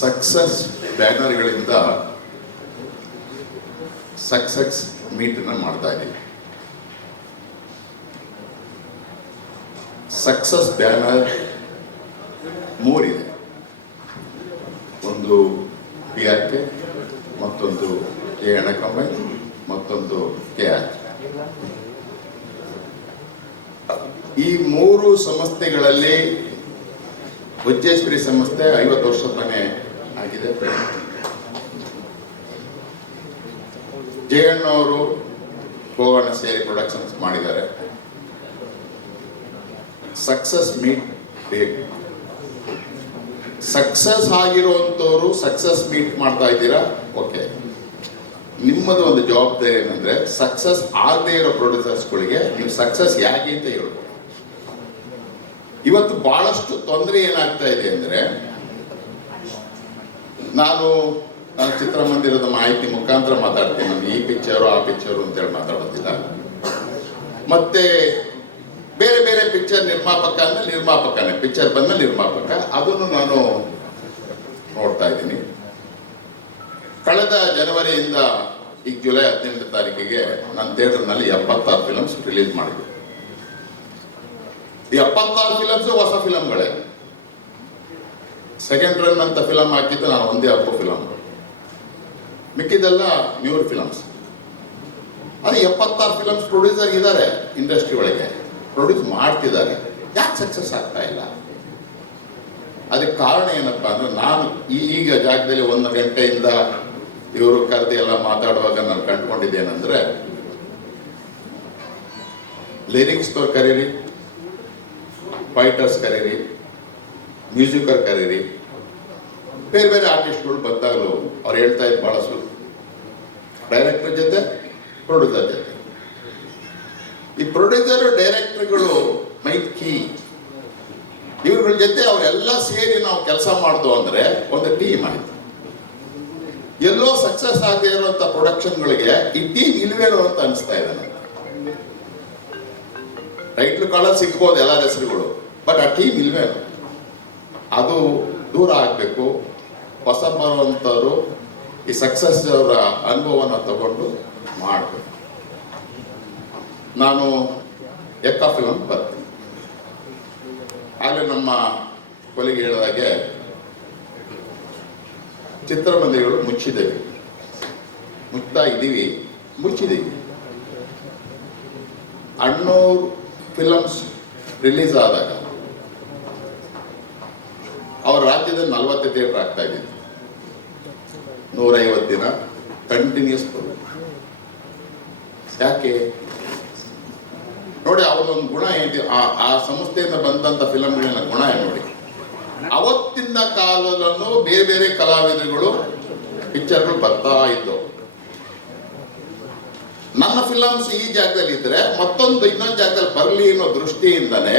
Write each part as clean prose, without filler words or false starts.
Success ಬ್ಯಾನರ್ಗಳಿಂದ success ಮೀಟನ್ನು ಮಾಡ್ತಾ ಇದ್ದೀವಿ. ಸಕ್ಸಸ್ ಬ್ಯಾನರ್ ಮೂರಿದೆ. ಒಂದು PRK, ಮತ್ತೊಂದು KN ಕಂಬೈನ್, ಮತ್ತೊಂದು KR. ಈ ಮೂರು ಸಂಸ್ಥೆಗಳಲ್ಲಿ ಉಜ್ಜೇಶ್ವರಿ ಸಂಸ್ಥೆ 50 ವರ್ಷ ತಾನೇ ಆಗಿದೆ. ಜಯಣ್ಣ ಅವರು ಗೋವರ್ಣ ಸೇರಿ ಪ್ರೊಡಕ್ಷನ್ಸ್ ಮಾಡಿದ್ದಾರೆ. ಸಕ್ಸಸ್ ಮೀಟ್ ಬೇಕು. ಸಕ್ಸಸ್ ಆಗಿರುವಂತವರು ಸಕ್ಸಸ್ ಮೀಟ್ ಮಾಡ್ತಾ ಇದ್ದೀರಾ, ಓಕೆ. ನಿಮ್ಮದು ಒಂದು ಜವಾಬ್ದಾರಿ ಏನಂದ್ರೆ ಸಕ್ಸಸ್ ಆಗದೆ ಇರೋ ಪ್ರೊಡ್ಯೂಸರ್ಸ್ಗಳಿಗೆ ನೀವು ಸಕ್ಸಸ್ ಯಾಕೆ ಅಂತ ಹೇಳ್ಬೋದು. ಇವತ್ತು ಬಹಳಷ್ಟು ತೊಂದರೆ ಏನಾಗ್ತಾ ಇದೆ ಅಂದ್ರೆ, ನಾನು ಚಿತ್ರಮಂದಿರದ ಮಾಹಿತಿ ಮುಖಾಂತರ ಮಾತಾಡ್ತೀನಿ. ನಾನು ಈ ಪಿಕ್ಚರು ಆ ಪಿಕ್ಚರು ಅಂತೇಳಿ ಮಾತಾಡೋದಿಲ್ಲ. ಮತ್ತೆ ಬೇರೆ ಬೇರೆ ಪಿಕ್ಚರ್ ನಿರ್ಮಾಪಕ ಅಂದ್ರೆ ನಿರ್ಮಾಪಕನೇ, ಪಿಕ್ಚರ್ ಬಂದ ನಿರ್ಮಾಪಕ, ಅದನ್ನು ನಾನು ನೋಡ್ತಾ ಇದ್ದೀನಿ. ಕಳೆದ ಜನವರಿಯಿಂದ ಈಗ ಜುಲೈ 18 ತಾರೀಕಿಗೆ ನನ್ನ ಥಿಯೇಟರ್ನಲ್ಲಿ 76 ಫಿಲಮ್ಸ್ ರಿಲೀಸ್ ಮಾಡಿದ್ವಿ. ಈ 76 ಫಿಲಮ್ಸ್ ಹೊಸ ಫಿಲಮ್ಗಳೇ. ಸೆಕೆಂಡ್ ರನ್ ಅಂತ ಫಿಲಮ್ ಹಾಕಿದ್ದು ನಾನು ಒಂದೇ ಅಪ್ಪು ಫಿಲಮ್, ಮಿಕ್ಕಿದೆಲ್ಲ ನ್ಯೂರ್ ಫಿಲಮ್ಸ್. ಅದು 76 ಫಿಲಮ್ಸ್ ಪ್ರೊಡ್ಯೂಸರ್ ಇದ್ದಾರೆ ಇಂಡಸ್ಟ್ರಿ ಒಳಗೆ, ಪ್ರೊಡ್ಯೂಸ್ ಮಾಡ್ತಿದ್ದಾರೆ. ಯಾಕೆ ಸಕ್ಸಸ್ ಆಗ್ತಾ ಇಲ್ಲ? ಅದಕ್ಕೆ ಕಾರಣ ಏನಪ್ಪಾ ಅಂದ್ರೆ, ನಾನು ಈಗ ಜಾಗದಲ್ಲಿ 1 ಗಂಟೆಯಿಂದ ಇವರು ಕರೆದು ಎಲ್ಲ ಮಾತಾಡುವಾಗ ನಾನು ಕಂಡುಕೊಂಡಿದ್ದೇನೆಂದ್ರೆ, ಲಿರಿಕ್ಸ್ ಕರೀರಿ, ಫೈಟರ್ಸ್ ಕರೀರಿ, ಮ್ಯೂಸಿಕರ್ ಕರೀರಿ, ಬೇರೆ ಬೇರೆ ಆರ್ಟಿಸ್ಟ್ಗಳು ಬಂದಾಗಲೂ ಅವ್ರು ಹೇಳ್ತಾ ಇದ್ದು ಬಹಳ ಸುಲಭ. ಡೈರೆಕ್ಟರ್ ಜೊತೆ, ಪ್ರೊಡ್ಯೂಸರ್ ಜೊತೆ. ಈ ಪ್ರೊಡ್ಯೂಸರ್ ಡೈರೆಕ್ಟರ್ಗಳು ಮೈಕಿ, ಇವ್ರಗಳ ಜೊತೆ ಅವರೆಲ್ಲ ಸೇರಿ ನಾವು ಕೆಲಸ ಮಾಡ್ದು ಅಂದ್ರೆ ಒಂದು ಟೀಮ್ ಆಯ್ತು. ಎಲ್ಲೋ ಸಕ್ಸಸ್ ಆಗದೆ ಇರುವಂತ ಪ್ರೊಡಕ್ಷನ್ಗಳಿಗೆ ಈ ಟೀಮ್ ಇಲ್ವೇನೋ ಅಂತ ಅನಿಸ್ತಾ ಇದೆ ನನಗೆ. ಟೈಟ್ಲ್ ಕಾಲಲ್ಲಿ ಸಿಗ್ಬೋದು ಎಲ್ಲ ಹೆಸರುಗಳು, ಬಟ್ ಆ ಟೀಮ್ ಇಲ್ವೇನೋ. ಅದು ದೂರ ಆಗಬೇಕು. ಹೊಸ ಬರುವಂಥವ್ರು ಈ ಸಕ್ಸಸ್ ಅವರ ಅನುಭವವನ್ನು ತಗೊಂಡು ಮಾಡಬೇಕು. ನಾನು ಎಕ್ಕ ಫಿಲಮ್ ಬರ್ತೀನಿ. ಆಗಲೇ ನಮ್ಮ ಕೊಲೆಗೆ ಹೇಳಿದಾಗೆ ಚಿತ್ರಮಂದಿರಗಳು ಮುಚ್ಚಿದ್ದೇವೆ, ಮುಚ್ತಾ ಇದ್ದೀವಿ, ಮುಚ್ಚಿದ್ದೀವಿ. ಅಣ್ಣೂರು ಫಿಲಮ್ಸ್ ರಿಲೀಸ್ ಆದಾಗ ಅವರ ರಾಜ್ಯದಲ್ಲಿ 40 ಥಿಯೇಟರ್ ಆಗ್ತಾ ಇದ್ದಿದ್ದು. 150 ದಿನ ಕಂಟಿನ್ಯೂಸ್ ಪ್ರೋಗ್ರಾಮ್. ಯಾಕೆ ನೋಡಿ, ಅವ್ರದೊಂದು ಗುಣ ಏನಿದೆ, ಆ ಸಂಸ್ಥೆಯಿಂದ ಬಂದಂತ ಫಿಲಮ್ಗಳಿನ ಗುಣ ಏನು ನೋಡಿ. ಅವತ್ತಿನ ಕಾಲದಲ್ಲೂ ಬೇರೆ ಬೇರೆ ಕಲಾವಿದರುಗಳು ಪಿಕ್ಚರ್ಗಳು ಬರ್ತಾ ಇದ್ದವು. ನನ್ನ ಫಿಲಮ್ಸ್ ಈ ಜಾಗದಲ್ಲಿ ಇದ್ರೆ ಇನ್ನೊಂದು ಜಾಗದಲ್ಲಿ ಬರಲಿ ಅನ್ನೋ ದೃಷ್ಟಿಯಿಂದನೇ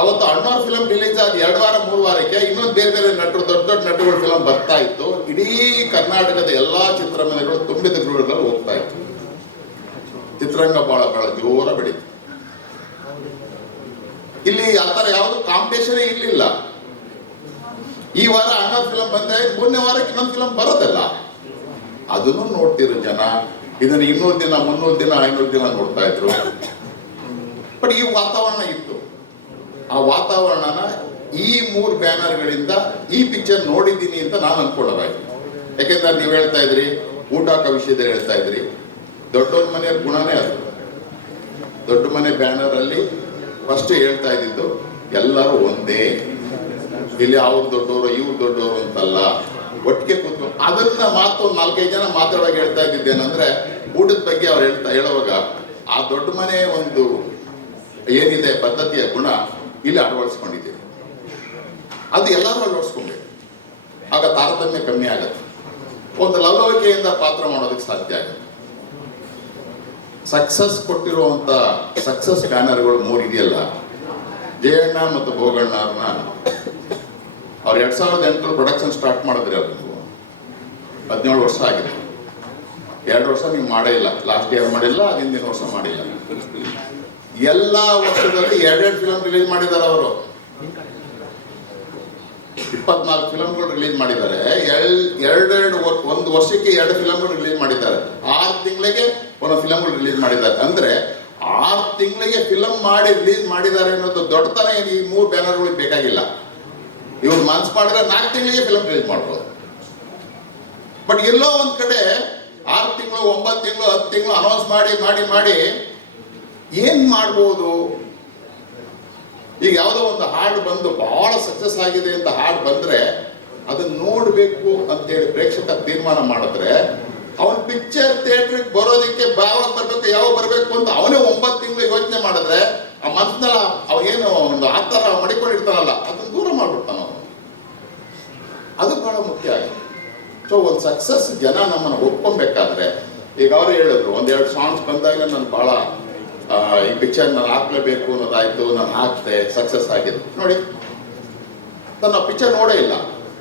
ಅವತ್ತು ಅಣ್ಣವ್ರ ಫಿಲಮ್ ರಿಲೀಸ್ ಆದ 2 ವಾರ 3 ವಾರಕ್ಕೆ ಇನ್ನೊಂದು ಬೇರೆ ಬೇರೆ ನಟರು, ದೊಡ್ಡ ದೊಡ್ಡ ನಟರುಗಳ ಫಿಲಮ್ ಬರ್ತಾ ಇತ್ತು. ಇಡೀ ಕರ್ನಾಟಕದ ಎಲ್ಲಾ ಚಿತ್ರಮಂದಿರಗಳು ತುಂಬಿದ ಗೃಹಗಳಲ್ಲಿ ಹೋಗ್ತಾ ಇತ್ತು. ಚಿತ್ರರಂಗ ಬಹಳ ಬಹಳ ಜೋರ ಬೆಳೀತು. ಇಲ್ಲಿ ಆತರ ಯಾವುದು ಕಾಂಪಿಟೇಷನ್ ಇರ್ಲಿಲ್ಲ. ಈ ವಾರ ಅಣ್ಣವ್ರ ಫಿಲಮ್ ಬಂದ್ರೆ 3ನೇ ವಾರಕ್ಕೆ ಇನ್ನೊಂದು ಫಿಲಮ್ ಬರೋದಲ್ಲ. ಅದನ್ನು ನೋಡ್ತಿರು ಜನ. ಇದನ್ನ 200 ದಿನ, 300 ದಿನ, 500 ದಿನ ನೋಡ್ತಾ ಇದ್ರು. ಬಟ್ ಈ ವಾತಾವರಣ ಇತ್ತು. ಆ ವಾತಾವರಣನ ಈ 3 ಬ್ಯಾನರ್ಗಳಿಂದ ಈ ಪಿಕ್ಚರ್ ನೋಡಿದ್ದೀನಿ ಅಂತ ನಾನು ಅನ್ಕೊಳ್ಳೋದಾಯ್ತು. ಯಾಕೆಂದ್ರೆ ನೀವು ಹೇಳ್ತಾ ಇದ್ರಿ, ಊಟ ಹಾಕೋ ವಿಷಯದಲ್ಲಿ ಹೇಳ್ತಾ ಇದ್ರಿ. ದೊಡ್ಡವ್ರ ಮನೆಯ ಗುಣನೇ ಅದು. ದೊಡ್ಡ ಮನೆ ಬ್ಯಾನರ್ ಅಲ್ಲಿ ಫಸ್ಟ್ ಹೇಳ್ತಾ ಇದ್ದಿದ್ದು ಎಲ್ಲರೂ ಒಂದೇ, ಇಲ್ಲಿ ಅವ್ರು ದೊಡ್ಡವರು ಇವ್ರು ದೊಡ್ಡವರು ಅಂತಲ್ಲ, ಒಟ್ಟಿಗೆ ಕೂತ್ಕೊಂಡು ಅದನ್ನ ಮಾತು 4-5 ಜನ ಮಾತಾಡುವಾಗ ಹೇಳ್ತಾ ಇದ್ದಿದ್ದೇನೆಂದ್ರೆ, ಊಟದ ಬಗ್ಗೆ ಅವ್ರು ಹೇಳುವಾಗ ಆ ದೊಡ್ಡ ಮನೆ ಒಂದು ಏನಿದೆ ಪದ್ಧತಿಯ ಗುಣ ಇಲ್ಲಿ ಅಳವಡಿಸ್ಕೊಂಡಿದ್ದೀವಿ. ಅದು ಎಲ್ಲರೂ ಅಳವಡಿಸ್ಕೊಬೇಕು. ಆಗ ತಾರತಮ್ಯ ಕಮ್ಮಿ ಆಗತ್ತೆ. ಒಂದು ಲವಲವಿಕೆಯಿಂದ ಪಾತ್ರ ಮಾಡೋದಕ್ಕೆ ಸಾಧ್ಯ ಆಗುತ್ತೆ. ಸಕ್ಸಸ್ ಕೊಟ್ಟಿರುವಂತ ಸಕ್ಸಸ್ ಬ್ಯಾನರ್ಗಳು 3 ಇದೆಯಲ್ಲ, ಜಯಣ್ಣ ಮತ್ತು ಭೋಗಣ್ಣ ಅವ್ರನ್ನ ಅವ್ರು 2008 ಪ್ರೊಡಕ್ಷನ್ ಸ್ಟಾರ್ಟ್ ಮಾಡಿದ್ರಿ. ಅದು ನೀವು 17 ವರ್ಷ ಆಗಿದೆ. 2 ವರ್ಷ ನೀವು ಮಾಡೇ ಇಲ್ಲ. ಲಾಸ್ಟ್ ಇಯರ್ ಮಾಡಿಲ್ಲ, ಹಿಂದಿನ ವರ್ಷ ಮಾಡಿಲ್ಲ. ಎಲ್ಲ ವರ್ಷದಲ್ಲಿ 2 ಫಿಲಮ್ ರಿಲೀಸ್ ಮಾಡಿದ್ದಾರೆ ಅವರು. 24 ಫಿಲಮ್ಗಳು ರಿಲೀಸ್ ಮಾಡಿದ್ದಾರೆ. ಒಂದು ವರ್ಷಕ್ಕೆ 2 ಫಿಲಮ್ಗಳು ರಿಲೀಸ್ ಮಾಡಿದ್ದಾರೆ. 6 ತಿಂಗಳಿಗೆ ಒಂದು ಫಿಲಮ್ಗಳು ರಿಲೀಸ್ ಮಾಡಿದ್ದಾರೆ. ಅಂದ್ರೆ 6 ತಿಂಗಳಿಗೆ ಫಿಲಮ್ ಮಾಡಿ ರಿಲೀಸ್ ಮಾಡಿದ್ದಾರೆ ಅನ್ನೋದು ದೊಡ್ಡತನ ಏನು ಈ 3 ಬ್ಯಾನರ್ಗಳಿಗೆ ಬೇಕಾಗಿಲ್ಲ. ಇವ್ರು ಮನ್ಸು ಮಾಡಿದ್ರೆ 4 ತಿಂಗಳಿಗೆ ಫಿಲಮ್ ರಿಲೀಸ್ ಮಾಡ್ಬೋದು. ಬಟ್ ಎಲ್ಲೋ ಒಂದ್ ಕಡೆ 6 ತಿಂಗಳು 9 ತಿಂಗಳು 10 ತಿಂಗಳು ಅನೌನ್ಸ್ ಮಾಡಿ ಮಾಡಿ ಮಾಡಿ ಏನ್ ಮಾಡ್ಬೋದು? ಈಗ ಯಾವುದೋ ಒಂದು ಹಾಡು ಬಂದು ಬಹಳ ಸಕ್ಸಸ್ ಆಗಿದೆ ಅಂತ ಹಾಡು ಬಂದ್ರೆ ಅದನ್ನ ನೋಡ್ಬೇಕು ಅಂತೇಳಿ ಪ್ರೇಕ್ಷಕ ತೀರ್ಮಾನ ಮಾಡಿದ್ರೆ ಅವನ್ ಪಿಕ್ಚರ್ ಥಿಯೇಟ್ರಿಗೆ ಬರೋದಕ್ಕೆ ಯಾವಾಗ ಬರ್ಬೇಕು ಅಂತ ಅವನೇ 9 ತಿಂಗಳು ಯೋಚನೆ ಮಾಡಿದ್ರೆ ಆ ಮನಸ್ಸಿನ ಅವೇನು ಒಂದು ಆತರ ಮಡಿಕೊಂಡಿರ್ತಾನಲ್ಲ ಅದನ್ನ ದೂರ ಮಾಡ್ಬಿಡ್ತಾನ ಅವನು. ಅದು ಬಹಳ ಮುಖ್ಯ ಆಗಿದೆ. ಸೊ ಒಂದು ಸಕ್ಸಸ್ ಜನ ನಮ್ಮನ್ನು ಒಪ್ಕೊಬೇಕಾದ್ರೆ ಈಗ ಅವರು ಹೇಳಿದ್ರು 1-2 ಸಾಂಗ್ಸ್ ಬಂದಾಗ ನಾನು ಬಹಳ ಈ ಪಿಕ್ಚರ್ ನಾನು ಹಾಕ್ಲೇಬೇಕು ಅನ್ನೋದಾಯ್ತು, ನಾನು ಹಾಕ್ತೆ, ಸಕ್ಸಸ್ ಆಗಿದೆ. ನೋಡಿ ನಾನು ಆ ಪಿಕ್ಚರ್ ನೋಡೇ ಇಲ್ಲ,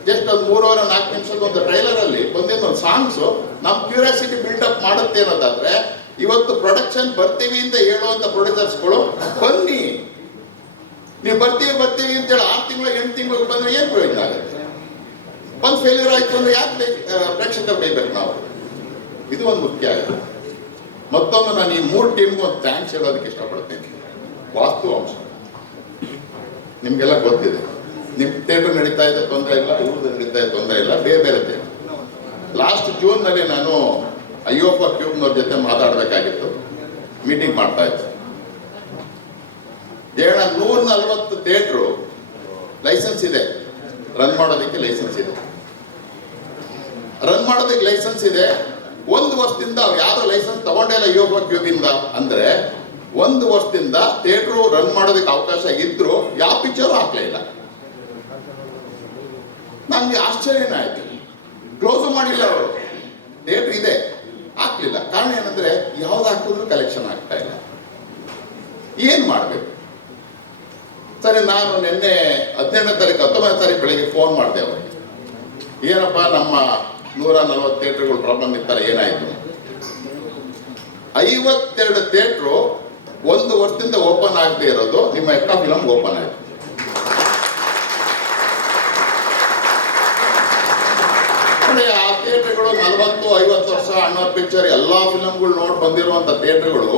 ಜಸ್ಟ್ ಒಂದು 3-4 ನಿಮಿಷದ ಒಂದು ಟ್ರೈಲರ್ ಅಲ್ಲಿ ಬಂದಿದ್ದ ಒಂದು ಸಾಂಗ್ಸು ನಮ್ಮ ಕ್ಯೂರಿಯಾಸಿಟಿ ಬಿಲ್ಡಪ್ ಮಾಡುತ್ತೆ ಅನ್ನೋದಾದ್ರೆ ಇವತ್ತು ಪ್ರೊಡಕ್ಷನ್ ಬರ್ತೀವಿ ಅಂತ ಹೇಳುವಂತ ಪ್ರೊಡ್ಯೂಸರ್ಸ್ಗಳು ಬನ್ನಿ, ನೀವು ಬರ್ತೀವಿ ಅಂತೇಳಿ 6 ತಿಂಗಳು 8 ತಿಂಗಳು ಬಂದ್ರೆ ಏನ್ ಪ್ರಯೋಜನ ಆಗುತ್ತೆ? ಒಂದು ಫೇಲ್ಯೂರ್ ಆಯ್ತು ಅಂದ್ರೆ ಯಾಕೆ ಪ್ರೇಕ್ಷಕರು ಬೈಬೇಕು ನಾವು? ಇದು ಒಂದು ಮುಖ್ಯ ಆಗಿದೆ. ಮತ್ತೊಂದು ನಾನು ಈ 3 ಟೀಮ್ಗೂ ಒಂದು ಥ್ಯಾಂಕ್ಸ್ ಹೇಳೋದಕ್ಕೆ ಇಷ್ಟಪಡ್ತೀನಿ. ವಾಸ್ತು ಅಂಶ ನಿಮ್ಗೆಲ್ಲ ಗೊತ್ತಿದೆ. ನಿಮ್ ಥಿಯೇಟರ್ ನಡೀತಾ ಇದೆ ತೊಂದರೆ ಇಲ್ಲ, ಇವ್ರದ್ದು ನಡೀತಾ ಇದೆ ತೊಂದರೆ ಇಲ್ಲ, ಬೇರೆ ಬೇರೆ ಥಿಯೇಟರ್. ಲಾಸ್ಟ್ ಜೂನ್ನಲ್ಲಿ ನಾನು ಅಯ್ಯೋಪ್ಪ ಕ್ಯೂಬ್ನವ್ರ ಜೊತೆ ಮಾತಾಡಬೇಕಾಗಿತ್ತು, ಮೀಟಿಂಗ್ ಮಾಡ್ತಾ ಇದ್ದೆ. 140 ಥಿಯೇಟ್ರು ಲೈಸೆನ್ಸ್ ಇದೆ, ರನ್ ಮಾಡೋದಕ್ಕೆ ಲೈಸೆನ್ಸ್ ಇದೆ. ಒಂದು ವರ್ಷದಿಂದ ಯಾರು ಲೈಸೆನ್ಸ್ ತಗೊಂಡೇ ಇಲ್ಲ ಯೋಗ ಕ್ಯೂಬಿಂದ ಅಂದ್ರೆ 1 ವರ್ಷದಿಂದ ಥಿಯೇಟ್ರು ರನ್ ಮಾಡೋದಕ್ಕೆ ಅವಕಾಶ ಇದ್ರು ಯಾವ ಪಿಕ್ಚರ್ ಹಾಕ್ಲೇ ಇಲ್ಲ. ನನ್ಗೆ ಆಶ್ಚರ್ಯನೇ ಆಯ್ತು. ಕ್ಲೋಸ್ ಮಾಡಿಲ್ಲ ಅವರು, ಥಿಯೇಟ್ರ್ ಇದೆ, ಹಾಕ್ಲಿಲ್ಲ. ಕಾರಣ ಏನಂದ್ರೆ ಯಾವ್ದು ಹಾಕಿದ್ರು ಕಲೆಕ್ಷನ್ ಆಗ್ತಾ ಇಲ್ಲ. ಏನ್ ಮಾಡ್ಬೇಕು? ಸರಿ, ನಾನು ನಿನ್ನೆ 18ನೇ ತಾರೀಕು 19ನೇ ತಾರೀಕು ಬೆಳಗ್ಗೆ ಫೋನ್ ಮಾಡಿದೆ ಅವರಿಗೆ. ಏನಪ್ಪ ನಮ್ಮ 140 ಥಿಯೇಟರ್ಗಳು ಪ್ರಾಬ್ಲಮ್ ಇರ್ತಾರೆ, ಏನಾಯ್ತು? 52 ಥಿಯೇಟ್ರು 1 ವರ್ಷದಿಂದ ಓಪನ್ ಆಗದೆ ಇರೋದು ನಿಮ್ಮ ಎಕ್ಟಾ ಫಿಲಮ್ ಓಪನ್ ಆಯ್ತು. ಆ ಥಿಯೇಟರ್ಗಳು 40-50 ವರ್ಷ ಅಣ್ಣವ್ರ ಪಿಕ್ಚರ್ ಎಲ್ಲಾ ಫಿಲಮ್ಗಳು ನೋಡಿ ಬಂದಿರುವಂತ ಥಿಯೇಟರ್ಗಳು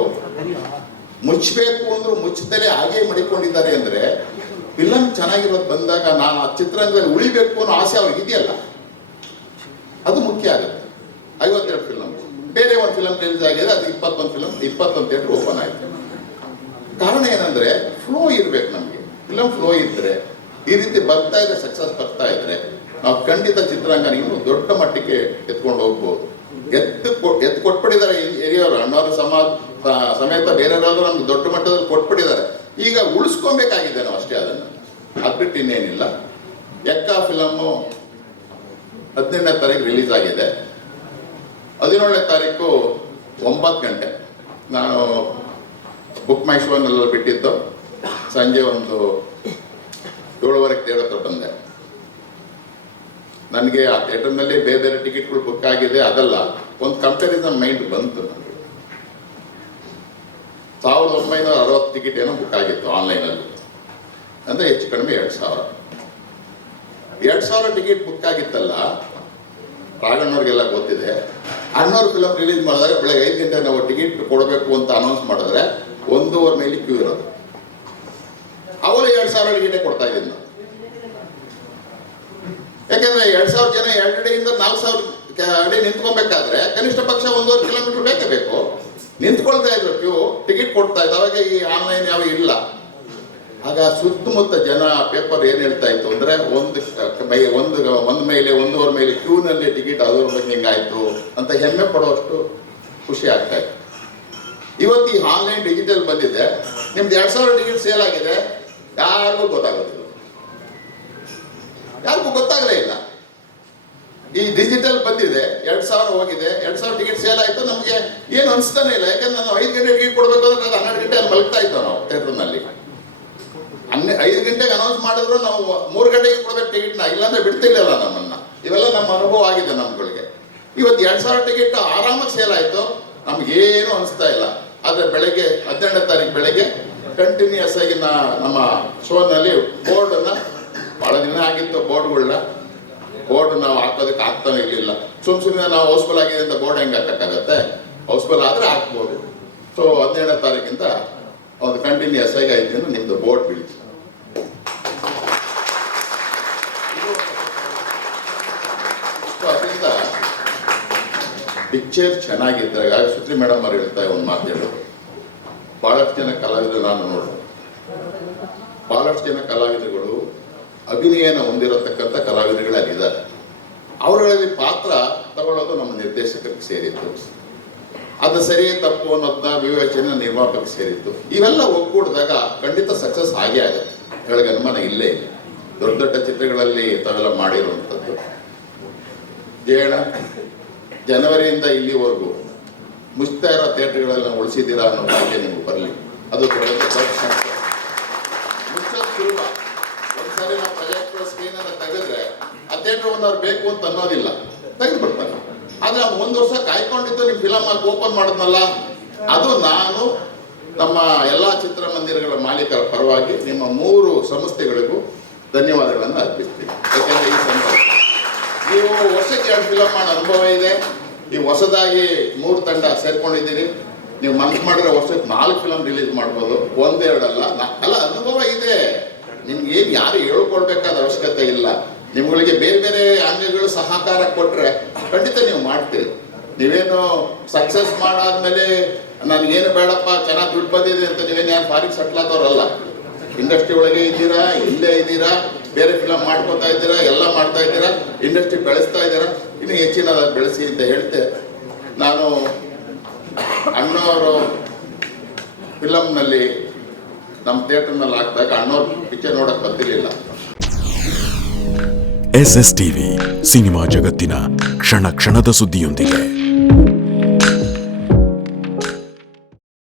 ಮುಚ್ಚಬೇಕು ಅಂದ್ರು ಮುಚ್ಚದಲ್ಲೇ ಹಾಗೆ ಮಡಿಕೊಂಡಿದ್ದಾರೆ. ಅಂದ್ರೆ ಫಿಲಮ್ ಚೆನ್ನಾಗಿರೋದು ಬಂದಾಗ ನಾನು ಆ ಚಿತ್ರರಂಗದಲ್ಲಿ ಉಳಿಬೇಕು ಅನ್ನೋ ಆಸೆ ಅವ್ರಿಗೆ ಇದೆಯಲ್ಲ, ಅದು ಮುಖ್ಯ ಆಗುತ್ತೆ. 52 ಫಿಲಮ್, ಬೇರೆ ಒಂದು ಫಿಲಮ್ ರಿಲೀಸ್ ಆಗಿದೆ, ಅದು 21 ಥಿಯೇಟರ್ ಓಪನ್ ಆಯ್ತು. ಕಾರಣ ಏನಂದ್ರೆ ಫ್ಲೋ ಇರ್ಬೇಕು ನಮ್ಗೆ. ಫಿಲಮ್ ಫ್ಲೋ ಇದ್ರೆ, ಈ ರೀತಿ ಬರ್ತಾ ಇದೆ, ಸಕ್ಸಸ್ ಬರ್ತಾ ಇದ್ರೆ ನಾವು ಖಂಡಿತ ಚಿತ್ರರಂಗನ ಇನ್ನೂ ದೊಡ್ಡ ಮಟ್ಟಿಗೆ ಎತ್ಕೊಂಡು ಹೋಗ್ಬೋದು. ಎತ್ತು ಕೊಟ್ಬಿಟ್ಟಿದ್ದಾರೆ ಹಿರಿಯವರು, ಅಣ್ಣವ್ರ ಸಮೇತ ಬೇರೆಯವರಾದ್ರೂ ನಮ್ಗೆ ದೊಡ್ಡ ಮಟ್ಟದಲ್ಲಿ ಕೊಟ್ಬಿಟ್ಟಿದ್ದಾರೆ. ಈಗ ಉಳಿಸ್ಕೊಬೇಕಾಗಿದೆ ನಾವು ಅಷ್ಟೇ, ಅದನ್ನು ಅದ್ಬಿಟ್ಟು ಇನ್ನೇನಿಲ್ಲ. ಎಕ್ಕಾ ಫಿಲಮ್ಮು 18ನೇ ತಾರೀಕು ರಿಲೀಸ್ ಆಗಿದೆ. 17ನೇ ತಾರೀಕು 9 ಗಂಟೆ ನಾನು ಬುಕ್ ಮೈ ಶೋನೆಲ್ಲ ಬಿಟ್ಟಿದ್ದು. ಸಂಜೆ ಒಂದು 7:15 ಥಿಯೇಟರ್ ಹತ್ರ ಬಂದೆ. ನನಗೆ ಆ ಥಿಯೇಟರ್ನಲ್ಲಿ ಬೇರೆ ಬೇರೆ ಟಿಕೆಟ್ಗಳು ಬುಕ್ ಆಗಿದೆ, ಅದಲ್ಲ, ಒಂದು ಕಂಪ್ಯಾರಿಸನ್ ಮೈಂಡ್ ಬಂತು ನನಗೆ. 1960 ಟಿಕೆಟ್ ಏನೋ ಬುಕ್ ಆಗಿತ್ತು ಆನ್ಲೈನಲ್ಲಿ, ಅಂದರೆ ಹೆಚ್ಚು ಕಡಿಮೆ 2000 ಟಿಕೆಟ್ ಬುಕ್ ಆಗಿತ್ತಲ್ಲ. ರಾಘಣ್ಣವ್ರಿಗೆಲ್ಲ ಗೊತ್ತಿದೆ. ಅಣ್ಣವ್ರ ಫಿಲಮ್ ರಿಲೀಸ್ ಮಾಡಿದಾಗ ಬೆಳಗ್ಗೆ 5 ಗಂಟೆ ನಾವು ಟಿಕೆಟ್ ಕೊಡಬೇಕು ಅಂತ ಅನೌನ್ಸ್ ಮಾಡಿದ್ರೆ 1 ಮೈಲಿ ಕ್ಯೂ ಇರೋದು. ಅವರು 2000 ಟಿಕೆಟೇ ಕೊಡ್ತಾ ಇದ್ದೀನಿ ನಾವು. ಯಾಕಂದ್ರೆ 2000 ಜನ 2 ಅಡಿಯಿಂದ 4000 ಅಡಿ ನಿಂತ್ಕೊಬೇಕಾದ್ರೆ ಕನಿಷ್ಠ ಪಕ್ಷ 1.5 ಕಿಲೋಮೀಟರ್ ಬೇಕೇ ಬೇಕು. ನಿಂತ್ಕೊಳ್ತಾ ಇದ್ರು, ಕ್ಯೂ ಟಿಕೆಟ್ ಕೊಡ್ತಾ ಇದ್ರು. ಅವಾಗ ಈ ಆನ್ಲೈನ್ ಯಾವ ಇಲ್ಲ. ಆಗ ಸುತ್ತಮುತ್ತ ಜನ ಪೇಪರ್ ಏನ್ ಹೇಳ್ತಾ ಇತ್ತು ಅಂದ್ರೆ ಒಂದು ಮೈಲಿ 1.5 ಮೈಲಿ ಕ್ಯೂನಲ್ಲಿ ಟಿಕೆಟ್ ಅದ್ರ ಬಗ್ಗೆ ಹಿಂಗಾಯ್ತು ಅಂತ ಹೆಮ್ಮೆ ಪಡುವಷ್ಟು ಖುಷಿ ಆಗ್ತಾ ಇತ್ತು. ಇವತ್ತು ಈ ಆನ್ಲೈನ್ ಡಿಜಿಟಲ್ ಬಂದಿದೆ, ನಿಮ್ದು 2000 ಟಿಕೆಟ್ ಸೇಲ್ ಆಗಿದೆ, ಯಾರಿಗೂ ಗೊತ್ತಾಗೋದಿಲ್ಲ, ಯಾರಿಗೂ ಗೊತ್ತಾಗಲೇ ಇಲ್ಲ. ಈ ಡಿಜಿಟಲ್ ಬಂದಿದೆ, 2000 ಹೋಗಿದೆ, 2000 ಟಿಕೆಟ್ ಸೇಲ್ ಆಯ್ತು, ನಮಗೆ ಏನು ಅನಿಸ್ತಾನೆ ಇಲ್ಲ. ಯಾಕಂದ್ರೆ ನಾವು 5 ಗಂಟೆ ಟಿಕೆಟ್ ಕೊಡ್ಬೇಕಾದ್ರೆ 12 ಗಂಟೆ ಅಲ್ಲಿ ಮಲಗ್ತಾ ಇದ್ದೋ ನಾವು ಥಿಯೇಟರ್ನಲ್ಲಿ. 5 ಗಂಟೆಗೆ ಅನೌನ್ಸ್ ಮಾಡಿದ್ರು ನಾವು 3 ಗಂಟೆಗೆ ಕೊಡ್ಬೇಕು ಟಿಕೆಟ್ನ, ಇಲ್ಲಾಂದ್ರೆ ಬಿಡ್ತಿರ್ಲಿಲ್ಲ ನಮ್ಮನ್ನ. ಇವೆಲ್ಲ ನಮ್ಮ ಅನುಭವ ಆಗಿದೆ ನಮ್ಗಳಿಗೆ. ಇವತ್ತು 2000 ಟಿಕೆಟ್ ಆರಾಮಾಗಿ ಸೇಲ್ ಆಯ್ತು, ನಮ್ಗೇನು ಅನಿಸ್ತಾ ಇಲ್ಲ. ಆದ್ರೆ ಬೆಳಗ್ಗೆ 18ನೇ ತಾರೀಕು ಬೆಳಗ್ಗೆ ಕಂಟಿನ್ಯೂಸ್ ಆಗಿ ನಮ್ಮ ಶೋನಲ್ಲಿ ಬೋರ್ಡ್ ಅನ್ನ ಬಹಳ ಬಹಳ ದಿನ ಆಗಿತ್ತು ಬೋರ್ಡ್ ನಾವು ಹಾಕೋದಕ್ಕೆ ಆಗ್ತಾನೆ ಇರಲಿಲ್ಲ. ಸುಮ್ಮನೆ ನಾವು ಹೌಸ್ಫುಲ್ ಆಗಿದೆ ಅಂತ ಬೋರ್ಡ್ ಹೆಂಗೆ ಹಾಕಕ್ಕಾಗತ್ತೆ? ಹೌಸ್ಫುಲ್ ಆದರೆ ಹಾಕ್ಬೋದು. ಸೊ 17ನೇ ತಾರೀಕಿಂದ ಒಂದು ಕಂಟಿನ್ಯೂಸ್ ಆಗಿ 5 ದಿನ ನಿಮ್ದು ಬೋರ್ಡ್ ಬೀಳ್ತು. ಅದರಿಂದ ಪಿಕ್ಚರ್ ಚೆನ್ನಾಗಿದ್ದಾಗ ಸುತ್ರಿ ಮೇಡಮ್ ಅವ್ರು ಹೇಳ್ತಾ ಒಂದು ಮಾತು ಹೇಳೋದು, ಬಹಳಷ್ಟು ಜನ ಕಲಾವಿದರು ನಾನು ನೋಡಿದೆ, ಬಹಳಷ್ಟು ಜನ ಕಲಾವಿದರುಗಳು ಅಭಿನಯನ ಹೊಂದಿರತಕ್ಕಂಥ ಕಲಾವಿದರುಗಳಾಗಿದ್ದಾರೆ. ಅವರಲ್ಲಿ ಪಾತ್ರ ತಗೊಳ್ಳೋದು ನಮ್ಮ ನಿರ್ದೇಶಕರಿಗೆ ಸೇರಿತ್ತು, ಅದು ಸರಿ ತಪ್ಪು ಅನ್ನೋದನ್ನ ವಿವೇಚನೆ ನಿರ್ಮಾಪಕರಿಗೆ ಸೇರಿತ್ತು. ಇವೆಲ್ಲ ಒಗ್ಗೂಡಿದಾಗ ಖಂಡಿತ ಸಕ್ಸಸ್ ಆಗೇ ಆಗುತ್ತೆ, ಹೇಳಗೆ ಅನುಮಾನ ಇಲ್ಲೇ ಇಲ್ಲ. ದೊಡ್ಡ ದೊಡ್ಡ ಚಿತ್ರಗಳಲ್ಲಿ ತಾವೆಲ್ಲ ಮಾಡಿರುವಂಥದ್ದು. ಜಯಣ್ಣ, ಜನವರಿಯಿಂದ ಇಲ್ಲಿವರೆಗೂ ಮುಚ್ತಾ ಇರೋ ಥಿಯೇಟರ್ಗಳೆಲ್ಲ ಉಳಿಸಿದ್ದೀರಾ ಅನ್ನೋ ಭಾಗ್ಯ ನಿಮ್ಗೆ ಬರಲಿ. ಅದು ಮುಚ್ಚೋದು ಸುಲಭ. ಒಂದ್ಸಾರಿ ನಾವು ಪ್ರೊಜೆಕ್ಟರ್ ಸ್ಕ್ರೀನನ್ನು ತೆಗೆದ್ರೆ ಆ ಥಿಯೇಟರ್ ಅವ್ರು ಬೇಕು ಅಂತ ಅನ್ನೋದಿಲ್ಲ, ತೆಗೆದುಬಿಡ್ತಾನೆ. ಆದರೆ ಅವ್ನು 1 ವರ್ಷ ಕಾಯ್ಕೊಂಡಿದ್ದು ನಿಮ್ಮ ಫಿಲಮ್ ಆಗಿ ಓಪನ್ ಮಾಡಿದ್ನಲ್ಲ, ಅದು ನಾನು ನಮ್ಮ ಎಲ್ಲ ಚಿತ್ರಮಂದಿರಗಳ ಮಾಲೀಕರ ಪರವಾಗಿ ನಿಮ್ಮ 3 ಸಂಸ್ಥೆಗಳಿಗೂ ಧನ್ಯವಾದಗಳನ್ನು ಅರ್ಪಿಸ್ತೀನಿ. ಯಾಕೆಂದರೆ ಈ ಸಂದರ್ಭ ನೀವು ವರ್ಷಕ್ಕೆ 2 ಫಿಲಮ್ ಮಾಡೋ ಅನುಭವ ಇದೆ. ನೀವು ಹೊಸದಾಗಿ 3 ತಂಡ ಸೇರ್ಕೊಂಡಿದ್ದೀರಿ. ನೀವು ಮನಸ್ಸು ಮಾಡಿದ್ರೆ ವರ್ಷಕ್ಕೆ 4 ಫಿಲಮ್ ರಿಲೀಸ್ ಮಾಡ್ಬೋದು, 1-2 ಅಲ್ಲ. ಅನುಭವ ಇದೆ ನಿಮ್ಗೆ. ಏನು ಯಾರು ಹೇಳ್ಕೊಡ್ಬೇಕಾದ ಅವಶ್ಯಕತೆ ಇಲ್ಲ. ನಿಮ್ಗಳಿಗೆ ಬೇರೆ ಬೇರೆ ಅಂಗಗಳು ಸಹಕಾರ ಕೊಟ್ಟರೆ ಖಂಡಿತ ನೀವು ಮಾಡ್ತೀರಿ. ನೀವೇನು ಸಕ್ಸಸ್ ಮಾಡಾದ್ಮೇಲೆ ನನಗೇನು ಬೇಡಪ್ಪ, ಚೆನ್ನಾಗಿ ದುಡ್ಡು ಬಂದಿದೆ ಅಂತ ನೀವೇನು ಯಾರು ಫಾರಿನ್ ಸೆಟ್ಲ್ ಆದವ್ರಲ್ಲ. ಇಂಡಸ್ಟ್ರಿ ಒಳಗೆ ಇದ್ದೀರಾ, ಇಲ್ಲೇ ಇದ್ದೀರಾ, ಬೇರೆ ಫಿಲಮ್ ಮಾಡ್ಕೊತಾ ಇದ್ದೀರಾ, ಎಲ್ಲ ಮಾಡ್ತಾ ಇದ್ದೀರಾ, ಇಂಡಸ್ಟ್ರಿ ಬೆಳೆಸ್ತಾ ಇದ್ದೀರಾ. ಇನ್ನು ಹೆಚ್ಚಿನ ಬೆಳೆಸಿ ಅಂತ ಹೇಳ್ತೆ. ನಾನು ಅಣ್ಣವರು ಫಿಲಮ್ನಲ್ಲಿ ನಮ್ಮ ಥಿಯೇಟರ್ನಲ್ಲಿ ಹಾಕಿದಾಗ ಅಣ್ಣವ್ರ ಪಿಕ್ಚರ್ ನೋಡಕ್ಕೆ ಬರ್ತಿರ್ಲಿಲ್ಲ. SS TV ಸಿನಿಮಾ ಜಗತ್ತಿನ ಕ್ಷಣ ಕ್ಷಣದ ಸುದ್ದಿಯೊಂದಿಗೆ.